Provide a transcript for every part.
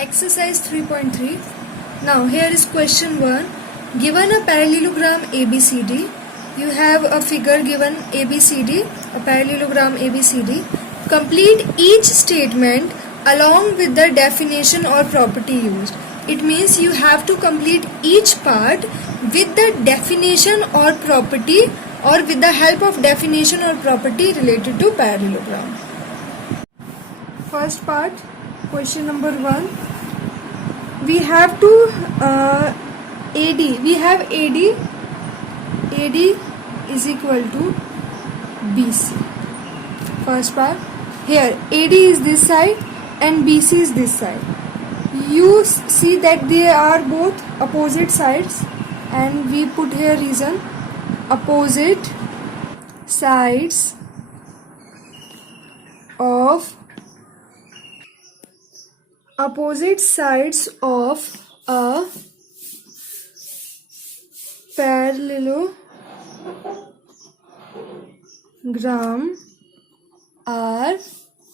Exercise 3.3. Now here is question 1. Given a parallelogram ABCD, you have a figure given ABCD, a parallelogram ABCD. Complete each statement along with the definition or property used. It means you have to complete each part with the definition or property, or with the help of definition or property related to parallelogram. First part, question number 1. We have to AD. We have AD. AD is equal to BC. First part. Here AD is this side and BC is this side. You see that they are both opposite sides, and we put here reason. Opposite sides of a parallelogram are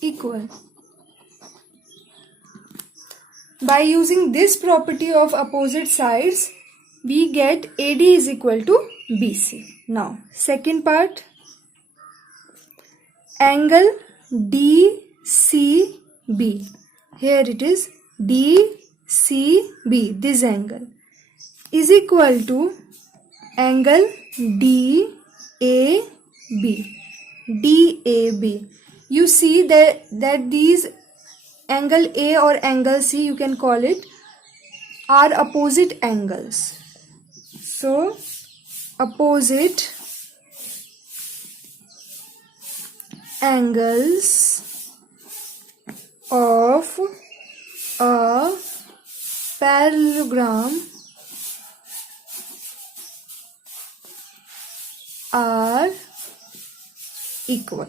equal. By using this property of opposite sides, we get AD is equal to BC. Now, second part, angle DCB. Here it is DCB, this angle, is equal to angle DAB. You see that these angle A or angle C, you can call it, are opposite angles. So, opposite angles of a parallelogram are equal.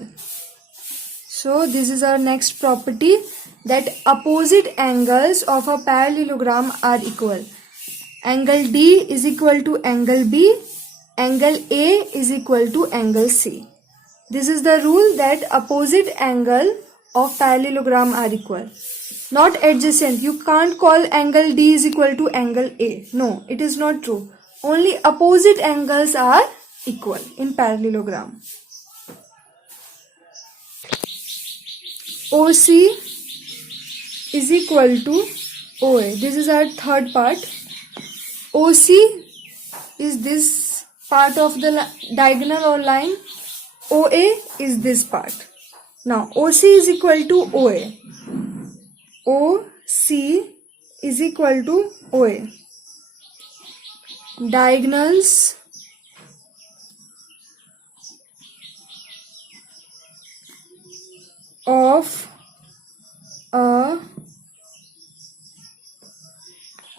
So this is our next property, that opposite angles of a parallelogram are equal. Angle D is equal to angle B, angle A is equal to angle C. This is the rule, that opposite angle of parallelogram are equal, not adjacent. You can't call angle D is equal to angle A. No, it is not true. Only opposite angles are equal in parallelogram. OC is equal to OA. This is our third part. OC is this part of the diagonal or line. OA is this part. Now, OC is equal to OA. OC is equal to OA. Diagonals of a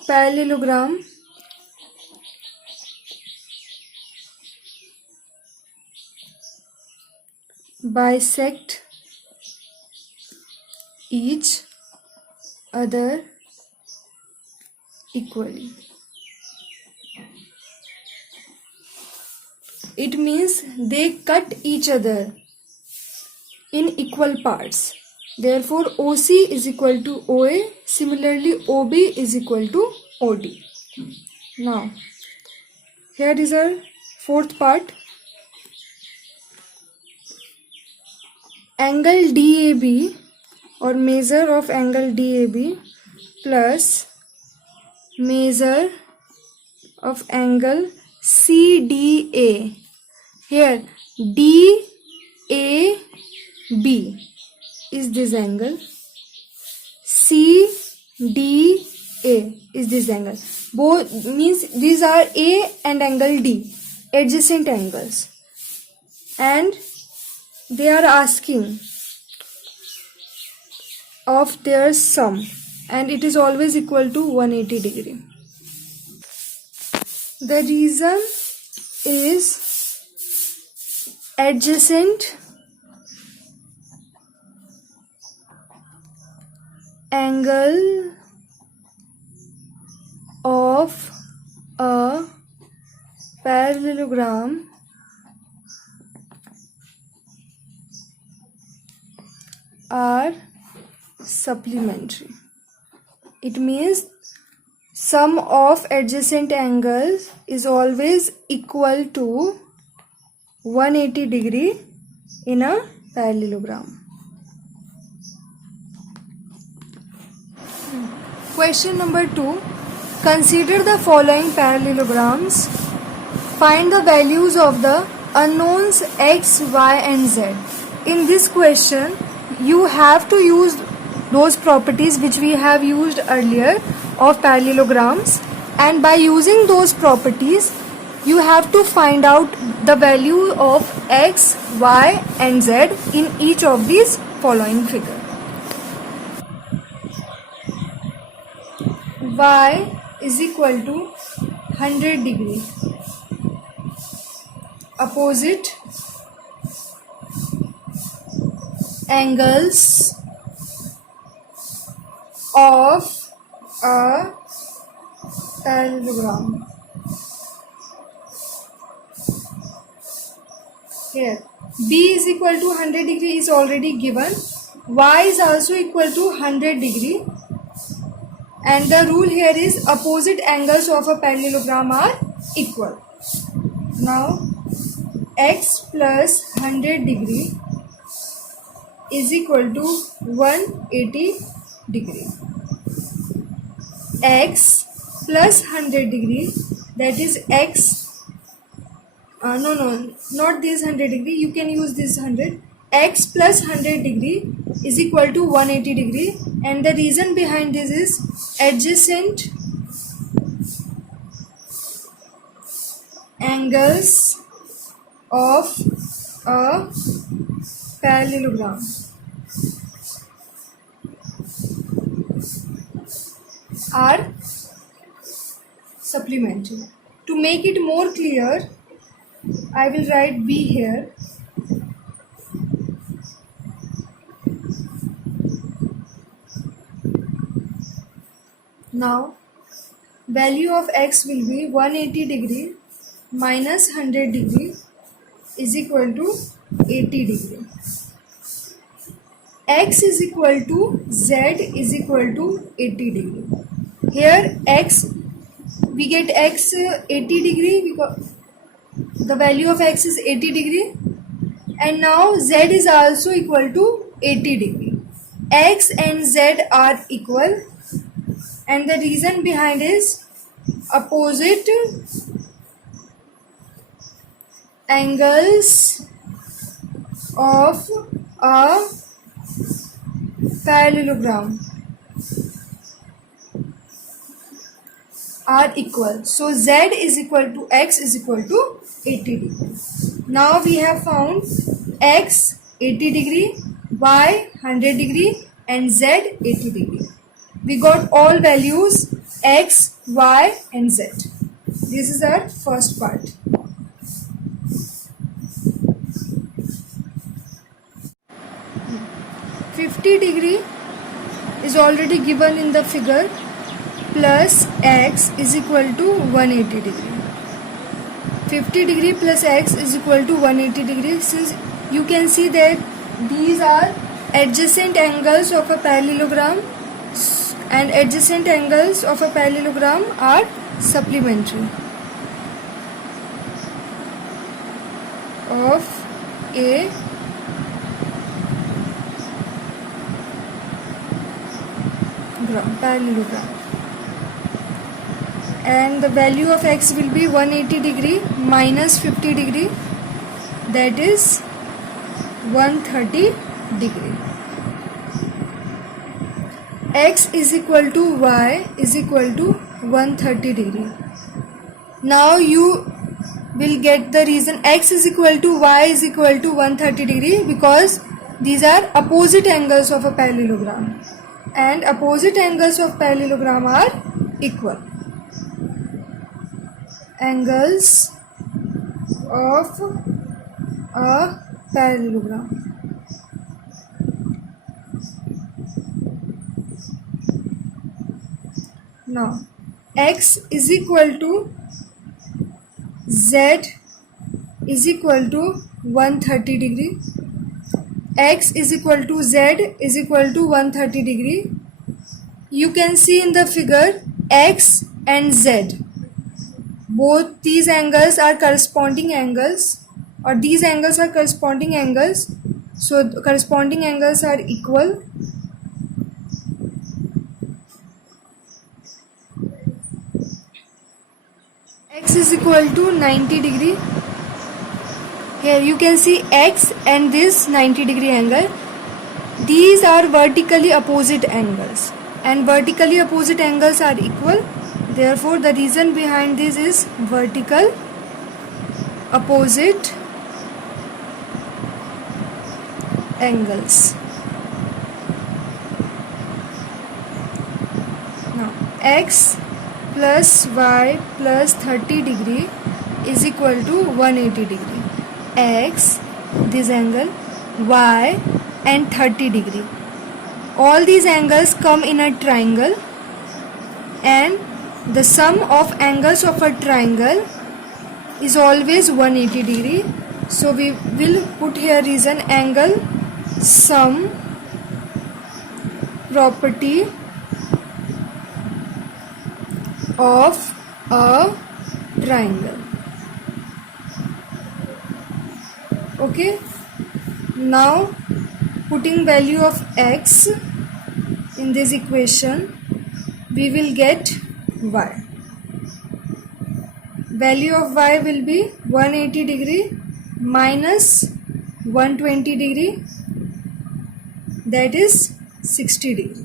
parallelogram bisect each other equally. It means they cut each other in equal parts. Therefore, OC is equal to OA. Similarly, OB is equal to OD. Now, here is our fourth part. Angle DAB, or measure of angle DAB, plus measure of angle CDA. Here DAB is this angle, CDA is this angle. Both means these are A and angle D, adjacent angles, and they are asking of their sum, and it is always equal to 180 degree. The reason is adjacent angle of a parallelogram are supplementary. It means sum of adjacent angles is always equal to 180 degree in a parallelogram. Question number 2. Consider the following parallelograms. Find the values of the unknowns x, y and z. In this question, you have to use those properties which we have used earlier of parallelograms, and by using those properties, you have to find out the value of x, y and z in each of these following figures. Y is equal to 100 degree. Opposite angles of a parallelogram. Here B is equal to 100 degree is already given. Y is also equal to 100 degree. And the rule here is opposite angles of a parallelogram are equal. Now x plus 100 degree is equal to 180 degree. X plus 100 degree, that is x, not this 100 degree, you can use this 100. X plus 100 degree is equal to 180 degree, and the reason behind this is adjacent angles of a parallelogram are supplementary. To make it more clear, I will write B here. Now, value of x will be 180 degree minus 100 degree is equal to 80 degree. X is equal to Z is equal to 80 degree. Here x, we get x 80 degree because the value of x is 80 degree, and now Z is also equal to 80 degree. X and Z are equal, and the reason behind is opposite angles of a parallelogram are equal. So Z is equal to x is equal to 80 degree. Now we have found x 80 degree, y 100 degree and z 80 degree. We got all values x, y and z. This is our first part. $50 degree is already given in the figure, plus x is equal to 180 degree. 50 degree plus x is equal to 180 degree. Since you can see that these are adjacent angles of a parallelogram, and adjacent angles of a parallelogram are supplementary of a parallelogram, and the value of x will be 180 degree minus 50 degree, that is 130 degree. X is equal to y is equal to 130 degree. Now you will get the reason x is equal to y is equal to 130 degree because these are opposite angles of a parallelogram, and opposite angles of parallelogram are equal. Angles of a parallelogram. Now, x is equal to z is equal to 130 degree. X is equal to z is equal to 130 degree. You can see in the figure X and Z. Both these angles are corresponding angles, or these angles are corresponding angles. So the corresponding angles are equal. X is equal to 90 degree. Here you can see X and this 90 degree angle. These are vertically opposite angles, and vertically opposite angles are equal. Therefore, the reason behind this is vertical opposite angles. Now, X plus Y plus 30 degree is equal to 180 degree. X, this angle, Y and 30 degree. All these angles come in a triangle, and the sum of angles of a triangle is always 180 degree. So we will put here is an angle sum property of a triangle. Okay, now putting value of X in this equation, we will get Y. Value of Y will be 180 degree minus 120 degree, that is 60 degree.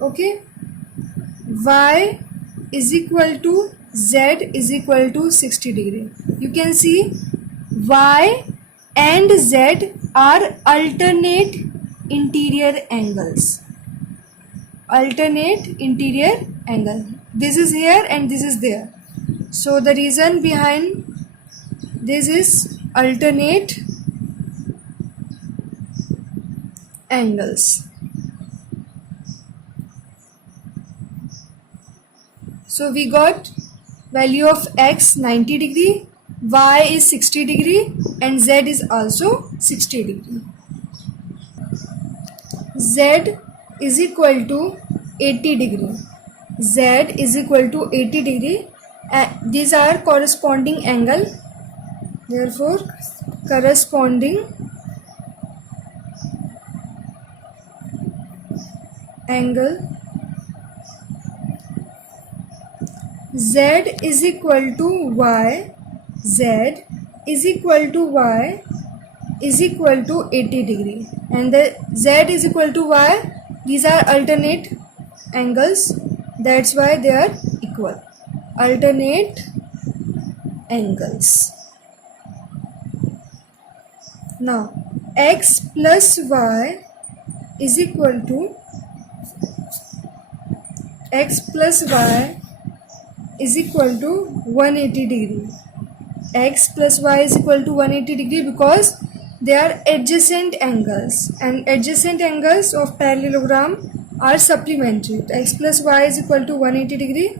Okay, Y is equal to Z is equal to 60 degree. You can see Y and Z are alternate interior angles. Alternate interior angle. This is here and this is there. So the reason behind this is alternate angles. So we got value of X 90 degree, Y is 60 degree and Z is also 60 degree. Z is equal to 80 degree. Z is equal to 80 degree. These are corresponding angle. Therefore, corresponding angle Z is equal to Y. Z is equal to Y is equal to 80 degree, and the Z is equal to Y. These are alternate angles, that's why they are equal. Alternate angles. Now X plus Y is equal to X plus Y is equal to 180 degree. X plus Y is equal to 180 degree because they are adjacent angles, and adjacent angles of parallelogram are supplementary. X plus Y is equal to 180 degree.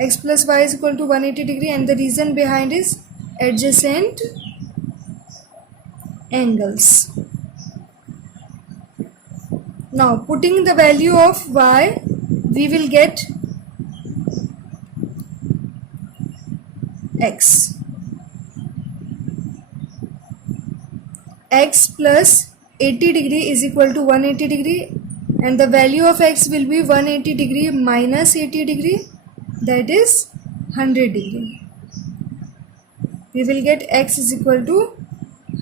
X plus Y is equal to 180 degree, and the reason behind is adjacent angles. Now putting the value of Y, we will get X. X plus 80 degree is equal to 180 degree, and the value of X will be 180 degree minus 80 degree, that is 100 degree. We will get X is equal to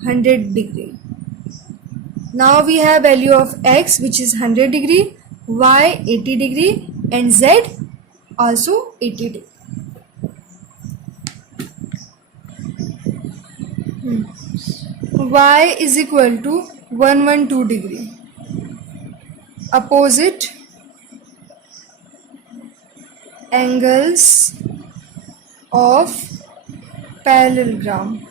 100 degree. Now we have value of X, which is 100 degree, Y 80 degree, and Z also 80 degree. Y is equal to 112 degree. Opposite angles of parallelogram.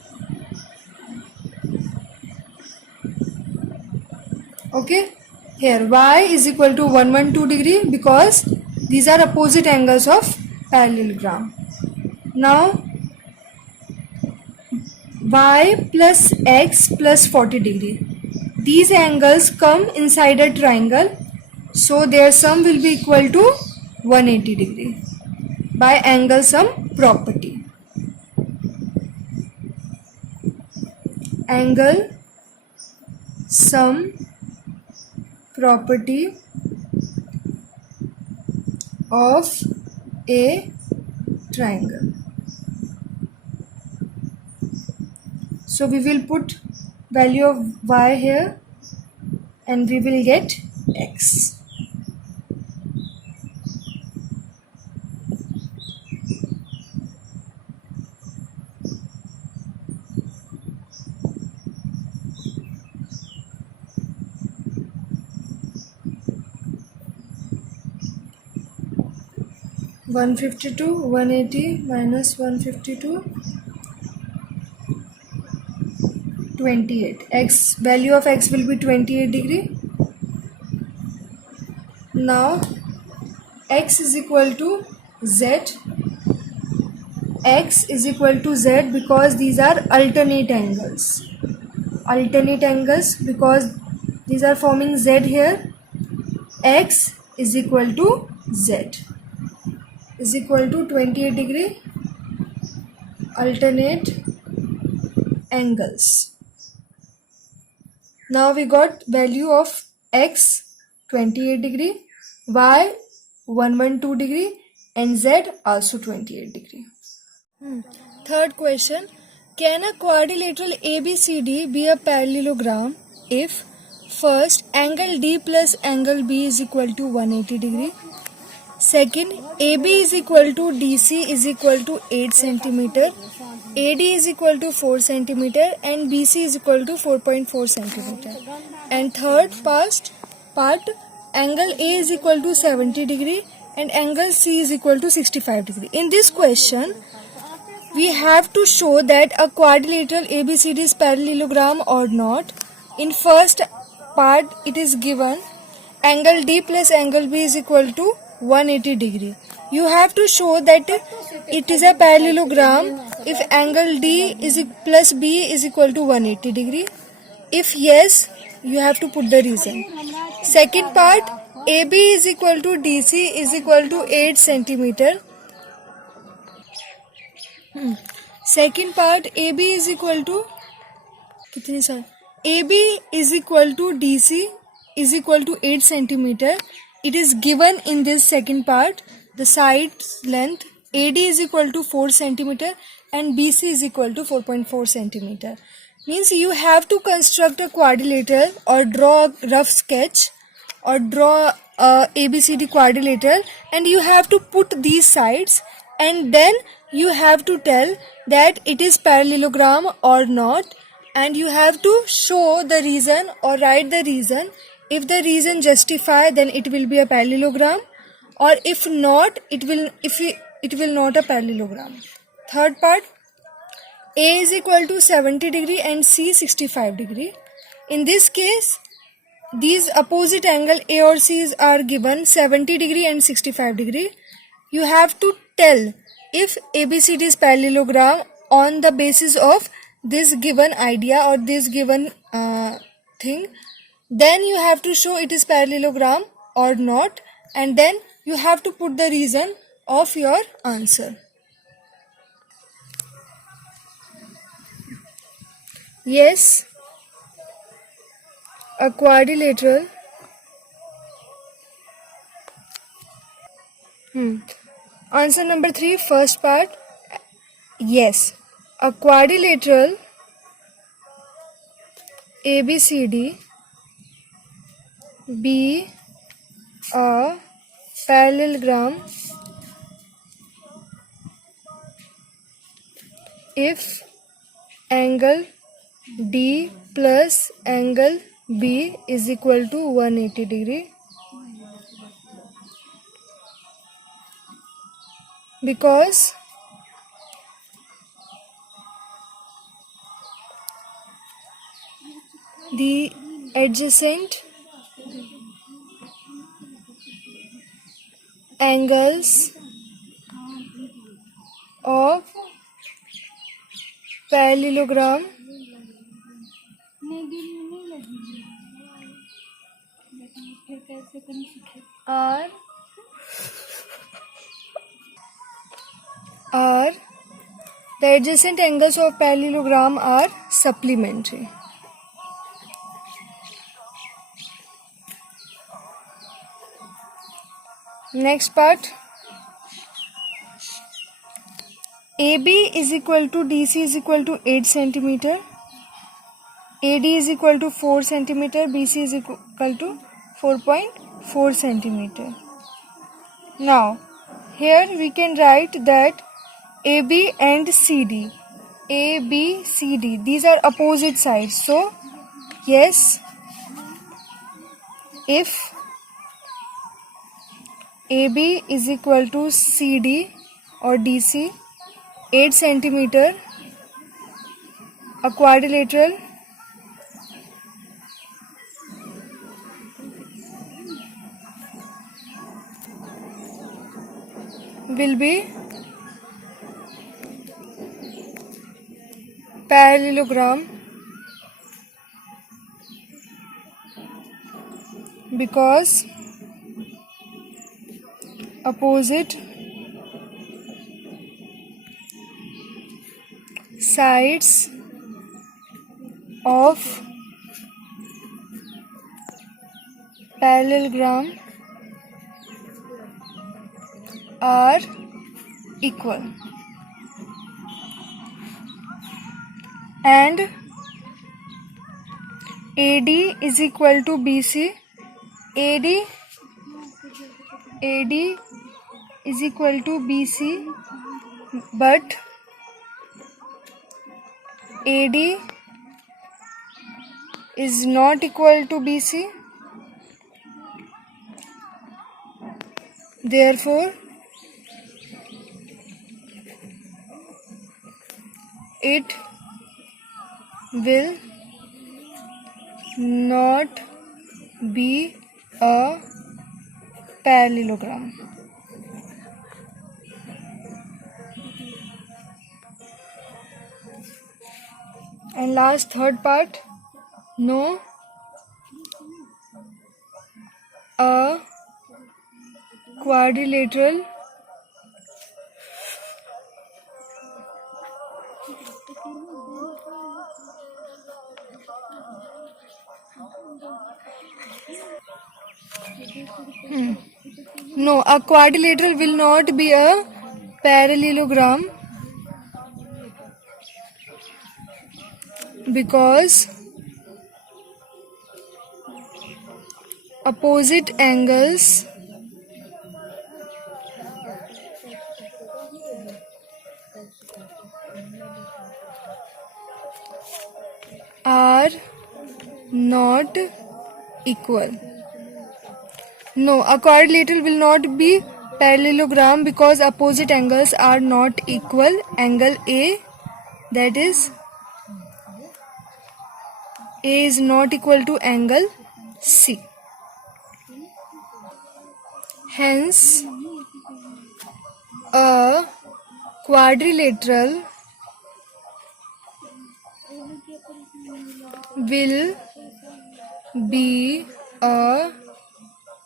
Okay, here Y is equal to 112 degree because these are opposite angles of parallelogram. Now Y plus X plus 40 degree. these angles come inside a triangle, so their sum will be equal to 180 degree by angle sum property. Angle sum property of a triangle. So we will put value of y here and we will get x. One 180 minus 152, 28. X value of x will be 28 degree. Now x is equal to z. X is equal to z because these are alternate angles. Alternate angles because these are forming z here. X is equal to z is equal to 28 degree alternate angles. Now we got value of x 28 degree, y 112 degree and z also 28 degree. Third question, can a quadrilateral ABCD be a parallelogram if first angle D plus angle B is equal to 180 degree, second AB is equal to DC is equal to 8 centimeter, AD is equal to 4 centimeter and BC is equal to 4.4 centimeter, and third part angle A is equal to 70 degree and angle C is equal to 65 degree. In this question we have to show that a quadrilateral ABCD is parallelogram or not. In first part it is given angle D plus angle B is equal to 180 degree. You have to show that it is a parallelogram if angle D is plus B is equal to 180 degree. If yes, you have to put the reason. Second part, AB is equal to DC is equal to 8 centimeter. Second part, AB is equal to AB is equal to DC is equal to 8 centimeter. It is given in this second part. The side length AD is equal to 4 centimeter and BC is equal to 4.4 centimeter. Means you have to construct a quadrilateral or draw a rough sketch or draw a ABCD quadrilateral, and you have to put these sides and then you have to tell that it is parallelogram or not, and you have to show the reason or write the reason. If the reason justify, then it will be a parallelogram, or if not, it will not a parallelogram. Third part, A is equal to 70 degree and C 65 degree. In this case, these opposite angle A or C are given 70 degree and 65 degree. You have to tell if ABCD is parallelogram on the basis of this given idea or this given thing. Then you have to show it is parallelogram or not, and then you have to put the reason of your answer. Yes, a quadrilateral Answer number 3, first part. Yes, a quadrilateral ABCD be a parallelogram if angle D plus angle B is equal to 180 degree, because the adjacent angles of parallelogram are are the adjacent angles of parallelogram are supplementary. Next part. AB is equal to DC is equal to 8 centimeter. AD is equal to 4 centimeter. BC is equal to 4.4 centimeter. Now, here we can write that AB and CD, these are opposite sides. So, yes, if AB is equal to CD or DC, 8 centimeter, a quadrilateral will be parallelogram because opposite sides of parallelogram are equal, and AD is equal to BC. AD is equal to BC, but AD is not equal to BC. Therefore, it will not be a parallelogram. And last, third part, no, a quadrilateral a quadrilateral will not be a parallelogram because opposite angles are not equal. No, a quadrilateral will not be parallelogram because opposite angles are not equal. Angle A, that is, A is not equal to angle C. Hence, a quadrilateral will be a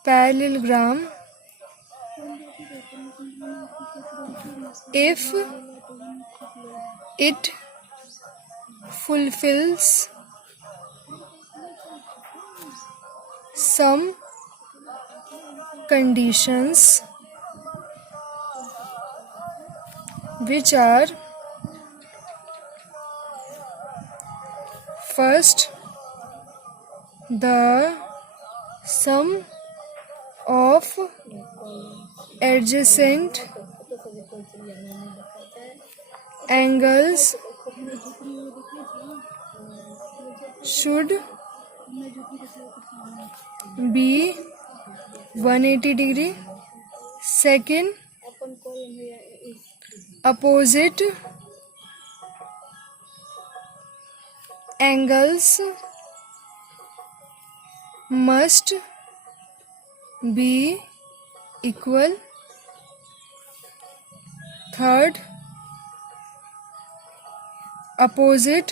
parallelogram if it fulfills some conditions which are: first, the sum of adjacent angles should be 180 degree. Second, opposite angles must be equal. Third, opposite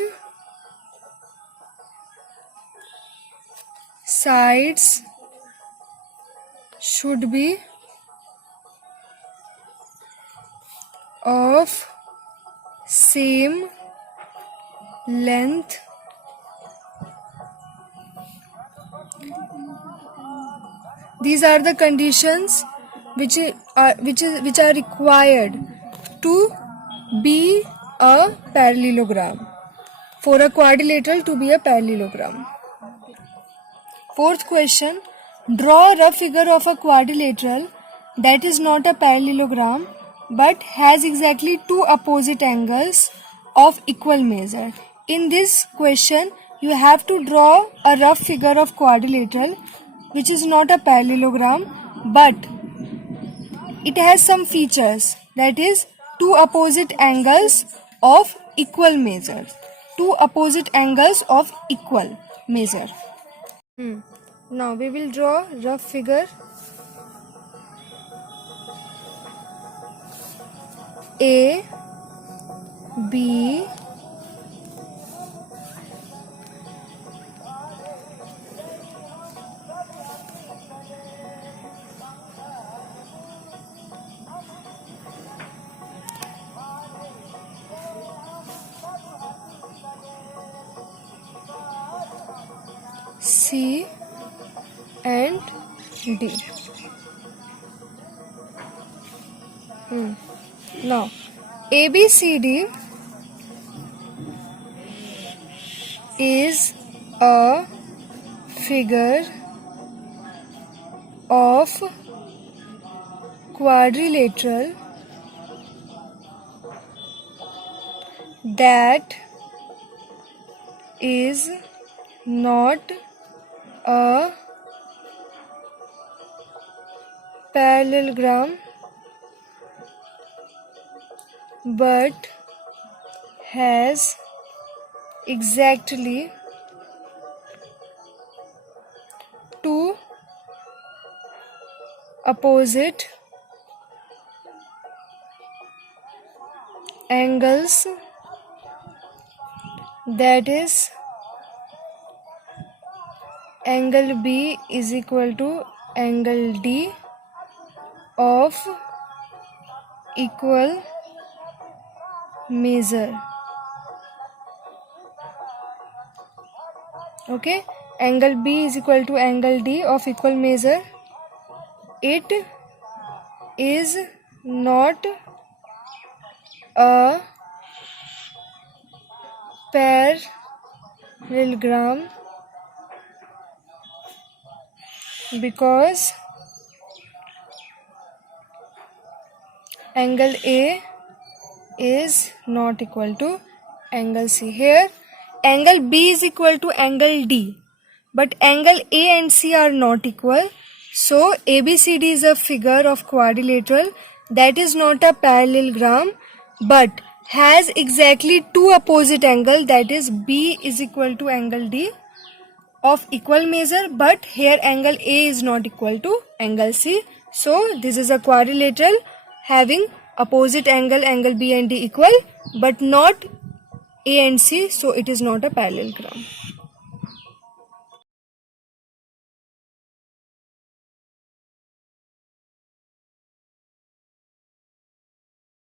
sides should be of same length these are the conditions which are required to be a parallelogram, for a quadrilateral to be a parallelogram. Fourth question, draw a rough figure of a quadrilateral that is not a parallelogram but has exactly two opposite angles of equal measure. In this question, you have to draw a rough figure of quadrilateral which is not a parallelogram but it has some features, that is two opposite angles of equal measure. Two opposite angles of equal measure. Now we will draw rough figure. A, B, C and D. Now ABCD is a figure of quadrilateral that is not a parallelogram but has exactly two opposite angles, that is angle B is equal to angle D of equal measure. Okay, angle B is equal to angle D of equal measure. It is not a parallelogram because angle A is not equal to angle C. Here angle B is equal to angle D, but angle A and C are not equal. So ABCD is a figure of quadrilateral that is not a parallelogram but has exactly two opposite angles, that is B is equal to angle D of equal measure, but here angle A is not equal to angle C. So this is a quadrilateral having opposite angle B and D equal but not A and C, so it is not a parallelogram.